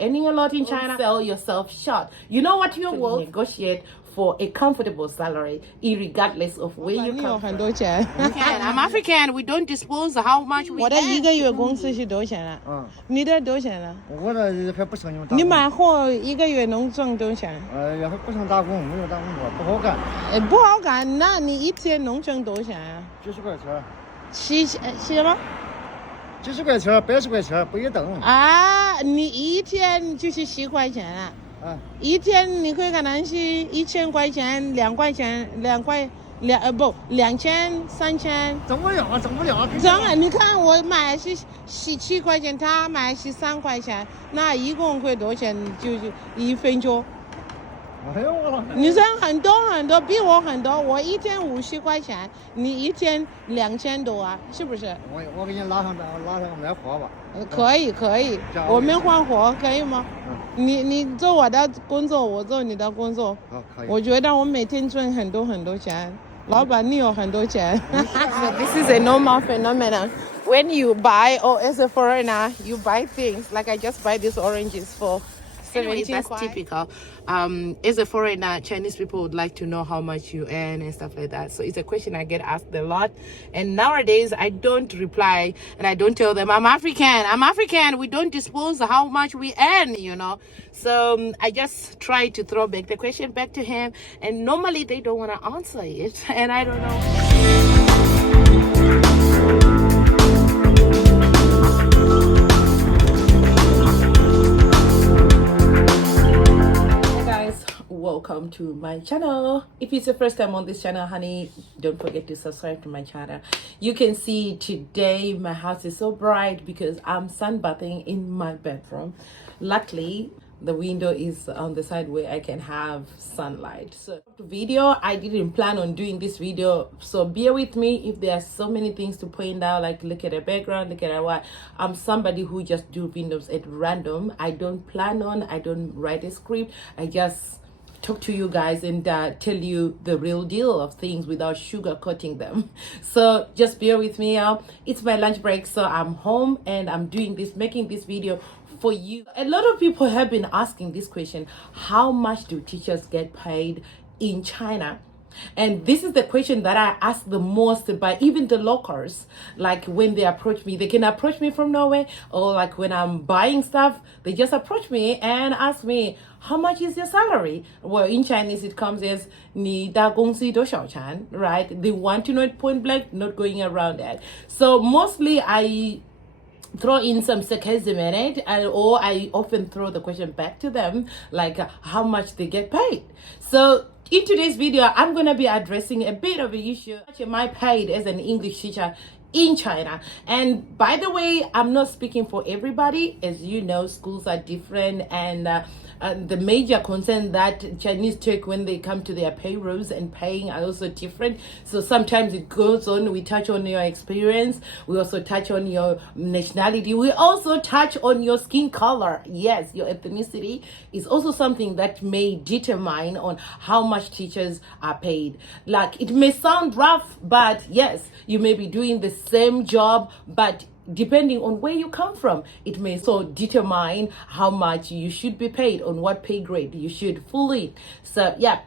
Earning a lot in China, sell yourself short. You know what you will negotiate for a comfortable salary, regardless of where you come from. I'm African. We don't disclose how much we. 我的一个月工资是多少钱啊？你的多少钱啊？我这还不成用打工。你卖货一个月能挣多少钱？要还不成打工，没有打工过，不好干。不好干，那你一天能挣多少钱啊？几十块钱。七什么？ 70块钱、80块钱不一等啊！你一天就是10块钱啊！一天你可以可能是1000块钱、2块钱、2000、3000。挣不了，挣不了。挣了，你看我买是17块钱，他买是3块钱，那一共会多少钱？就是1分钟。 哎呦我了！女生很多很多，比我很多。我一天50块钱，你一天2000多啊，是不是？我给你拉上卖货吧。可以，我们换货可以吗？你做我的工作，我做你的工作。可以。我觉得我每天赚很多钱，老板你有很多钱。So this is a normal phenomenon. When you buy or as a foreigner, you buy things like I just buy these oranges for. Anyway, that's typical. As a foreigner, Chinese people would like to know how much you earn and stuff like that. So it's a question I get asked a lot. And nowadays, I don't reply and I don't tell them, I'm African. We don't disclose how much we earn, you know. So I just try to throw back the question back to him. And normally they don't want to answer it. And I don't know. Welcome to my channel. If it's your first time on this channel, honey, don't forget to subscribe to my channel. You can see today my house is so bright because I'm sunbathing in my bedroom. Luckily, the window is on the side where I can have sunlight. So the video, I didn't plan on doing this video, so bear with me if there are so many things to point out, like look at the background, look at what. I'm somebody who just do videos at random. I don't plan on, I don't write a script, I just talk to you guys and tell you the real deal of things without sugarcoating them. So just bear with me out. It's my lunch break, so I'm home and I'm making this video for you. A lot of people have been asking this question: how much do teachers get paid in China? And this is the question that I ask the most by even the locals. Like when they approach me, they can approach me from Norway, or like when I'm buying stuff, they just approach me and ask me, how much is your salary? Well, in Chinese it comes as 你的工资多少钱, right? They want to know it point blank, not going around that. So mostly I throw in some sarcasm in it, or I often throw the question back to them, like how much they get paid. So in today's video, I'm going to be addressing a bit of an issue. How much am I paid as an English teacher in China? And by the way, I'm not speaking for everybody. As you know, schools are different, and the major concern that Chinese take when they come to their payrolls and paying are also different. So sometimes it goes on, we touch on your experience, we also touch on your nationality, we also touch on your skin color. Yes, your ethnicity is also something that may determine on how much teachers are paid. Like, it may sound rough, but yes, you may be doing the same job, but depending on where you come from, it may so determine how much you should be paid, on what pay grade you should fully. So yeah,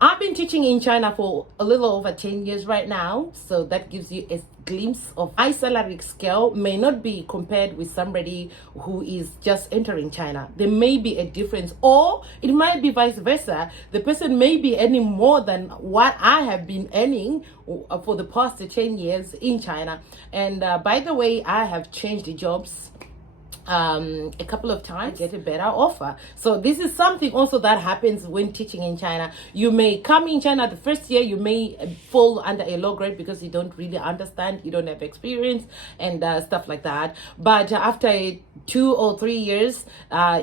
I've been teaching in China for a little over 10 years right now, so that gives you a glimpse of my salary scale. May not be compared with somebody who is just entering China. There may be a difference, or it might be vice versa. The person may be earning more than what I have been earning for the past 10 years in China. And by the way, I have changed jobs a couple of times, get a better offer. So this is something also that happens when teaching in China. You may come in China the first year, you may fall under a low grade because you don't really understand, you don't have experience and stuff like that. But after 2 or 3 years,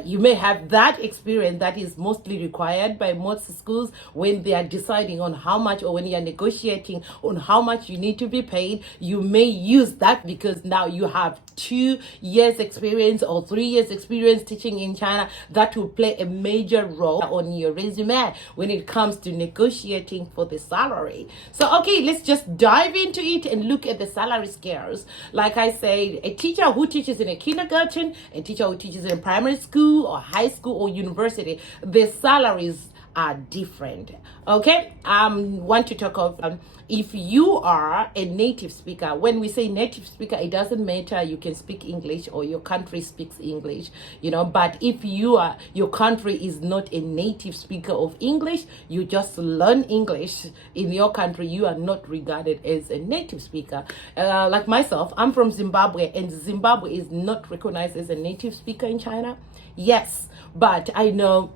you may have that experience that is mostly required by most schools when they are deciding on how much, or when you are negotiating on how much you need to be paid. You may use that because now you have 2 years experience experience or 3 years experience teaching in China, that will play a major role on your resume when it comes to negotiating for the salary. So, okay, let's just dive into it and look at the salary scales. Like I said, a teacher who teaches in a kindergarten, a teacher who teaches in primary school or high school or university, the salaries are different. Okay, want to talk of if you are a native speaker. When we say native speaker, it doesn't matter you can speak English or your country speaks English, but if your country is not a native speaker of English, you just learn English in your country, you are not regarded as a native speaker. Like myself, I'm from Zimbabwe, and Zimbabwe is not recognized as a native speaker in China. Yes, but I know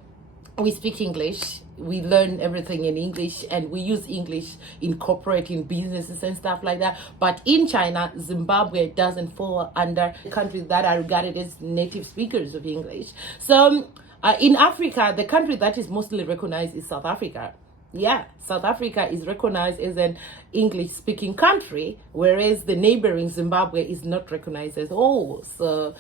we speak English, we learn everything in English, and we use English in corporate, in businesses and stuff like that. But in China, Zimbabwe doesn't fall under countries that are regarded as native speakers of English. So in Africa, the country that is mostly recognized is South Africa. Yeah, South Africa is recognized as an English-speaking country, whereas the neighboring Zimbabwe is not recognized at all. So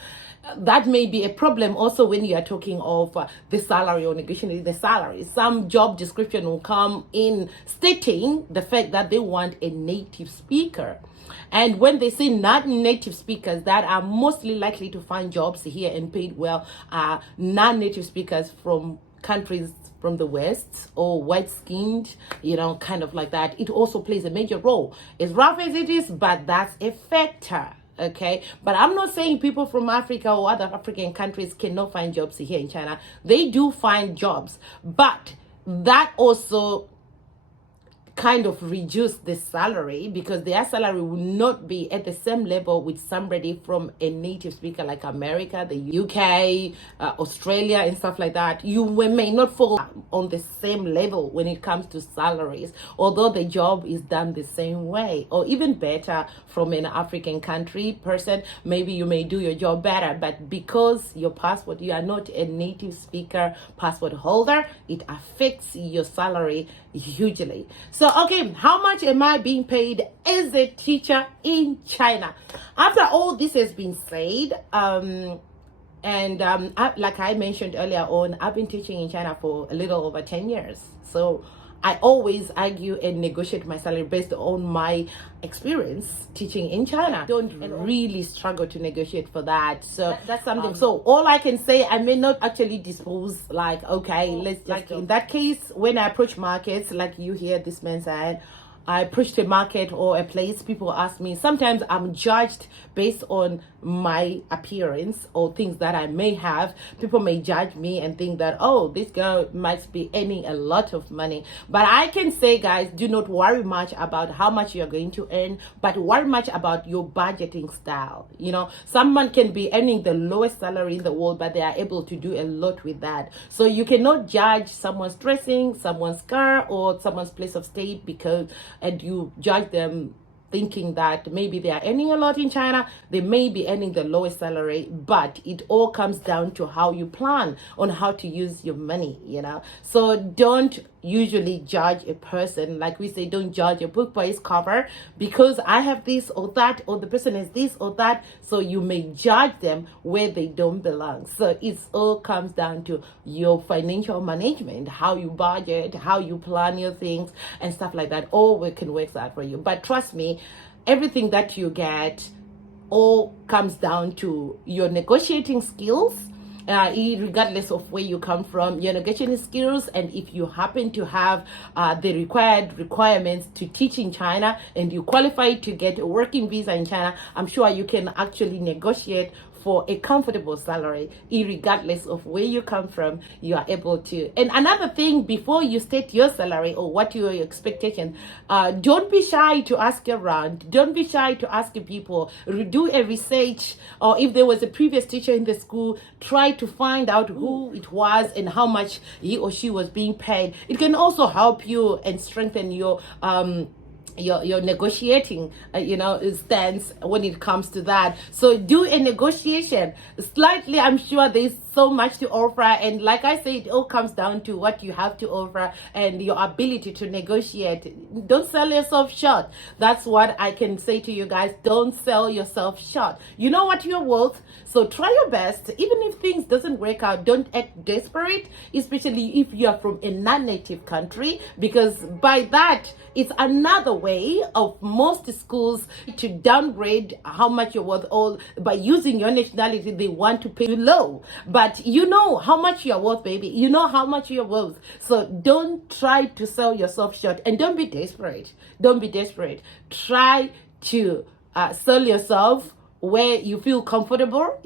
that may be a problem also when you are talking of the salary or negotiating the salary. Some job description will come in stating the fact that they want a native speaker. And when they say not native speakers that are mostly likely to find jobs here and paid well are non-native speakers from countries from the West or white-skinned, kind of like that. It also plays a major role. As rough as it is, but that's a factor. Okay, but I'm not saying people from Africa or other African countries cannot find jobs here in China. They do find jobs, but that also kind of reduce the salary, because their salary will not be at the same level with somebody from a native speaker like America, the UK, Australia and stuff like that. You may not fall on the same level when it comes to salaries, although the job is done the same way, or even better from an African country person. Maybe you may do your job better, but because your passport, you are not a native speaker passport holder, it affects your salary hugely. So, okay, how much am I being paid as a teacher in China? After all this has been said, like I mentioned earlier on, I've been teaching in China for a little over 10 years. So I always argue and negotiate my salary based on my experience teaching in China. I don't really struggle to negotiate for that. So that's something. So all I can say, I may not actually dispose like, okay, let's just, like in that case, when I approach markets, like you hear this man saying, I approach a market or a place, people ask me, sometimes I'm judged based on my appearance or things that I may have. People may judge me and think that, oh, this girl might be earning a lot of money. But I can say, guys, do not worry much about how much you're going to earn, but worry much about your budgeting style. Someone can be earning the lowest salary in the world, but they are able to do a lot with that. So you cannot judge someone's dressing, someone's car, or someone's place of stay and you judge them thinking that maybe they are earning a lot in China, they may be earning the lowest salary, but it all comes down to how you plan on how to use your money, So don't usually judge a person. Like we say, don't judge a book by its cover, because I have this or that, or the person has this or that, so you may judge them where they don't belong. So it all comes down to your financial management, how you budget, how you plan your things and stuff like that. All we can work out for you. But trust me, everything that you get all comes down to your negotiating skills, regardless of where you come from, your negotiating skills. And if you happen to have the requirements to teach in China and you qualify to get a working visa in China, I'm sure you can actually negotiate for a comfortable salary, regardless of where you come from. You are able to. And another thing, before you state your salary or what your expectations, don't be shy to ask around. Don't be shy to ask people. Do a research, or if there was a previous teacher in the school, try to find out who it was and how much he or she was being paid. It can also help you and strengthen your your negotiating stance when it comes to that. So do a negotiation slightly. I'm sure there's so much to offer, and like I said, it all comes down to what you have to offer and your ability to negotiate. Don't sell yourself short. That's what I can say to you guys. Don't sell yourself short. You know what you're worth, so try your best. Even if things doesn't work out, don't act desperate, especially if you're from a non-native country, because by that it's another way of most schools to downgrade how much you're worth. All by using your nationality, they want to pay you low, but you know how much you're worth, baby. You know how much you're worth. So don't try to sell yourself short, and don't be desperate. Don't be desperate. Try to sell yourself where you feel comfortable.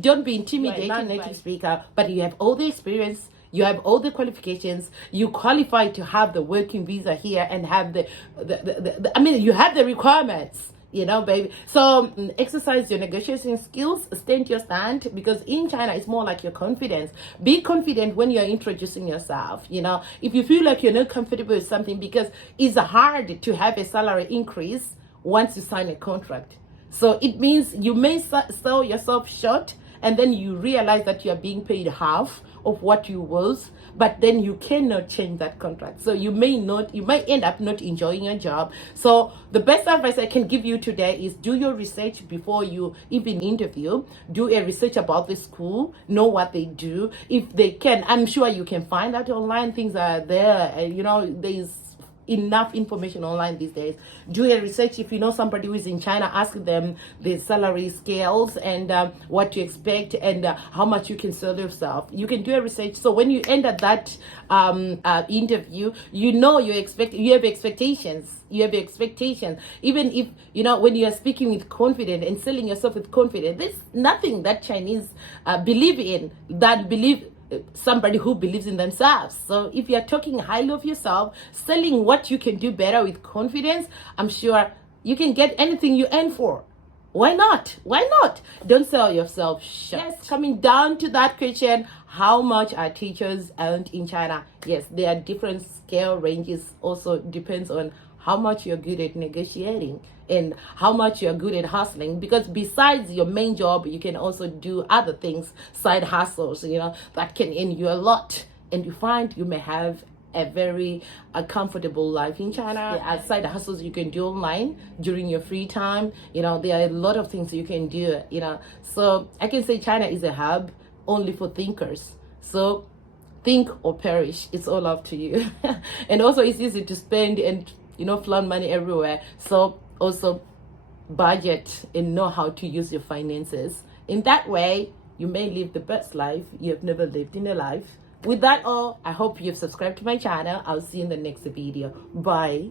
Don't be intimidating, right, native speaker, but you have all the experience, you have all the qualifications, you qualify to have the working visa here, and have you have the requirements, baby. So exercise your negotiating skills, stand your stand, because in China it's more like your confidence. Be confident when you're introducing yourself. If you feel like you're not comfortable with something, because it's hard to have a salary increase once you sign a contract. So it means you may sell yourself short, and then you realize that you are being paid half of what you was, but then you cannot change that contract. So you might end up not enjoying your job. So the best advice I can give you today is do your research before you even interview. Do a research about the school, know what they do. If they can, I'm sure you can find out online. Things are there. There's enough information online these days. Do a research. If you know somebody who is in China, ask them the salary scales and what you expect, and how much you can sell yourself. You can do a research, so when you enter that interview, you have expectations. Even if when you are speaking with confidence and selling yourself with confidence, there's nothing that Chinese believe in that believe somebody who believes in themselves. So if you're talking highly of yourself, selling what you can do better with confidence, I'm sure you can get anything you aim for. Why not? Don't sell yourself short. Yes, coming down to that question, how much are teachers earned in China? Yes, there are different scale ranges. Also depends on how much you're good at negotiating and how much you're good at hustling, because besides your main job, you can also do other things, side hustles, that can earn you a lot, and you find you may have a very comfortable life in China. Side hustles you can do online during your free time. There are a lot of things you can do. So I can say China is a hub only for thinkers. So think or perish. It's all up to you. And also it's easy to spend and flaunt money everywhere. So also budget and know how to use your finances. In that way, you may live the best life you have never lived in your life. With that all, I hope you've subscribed to my channel. I'll see you in the next video. Bye.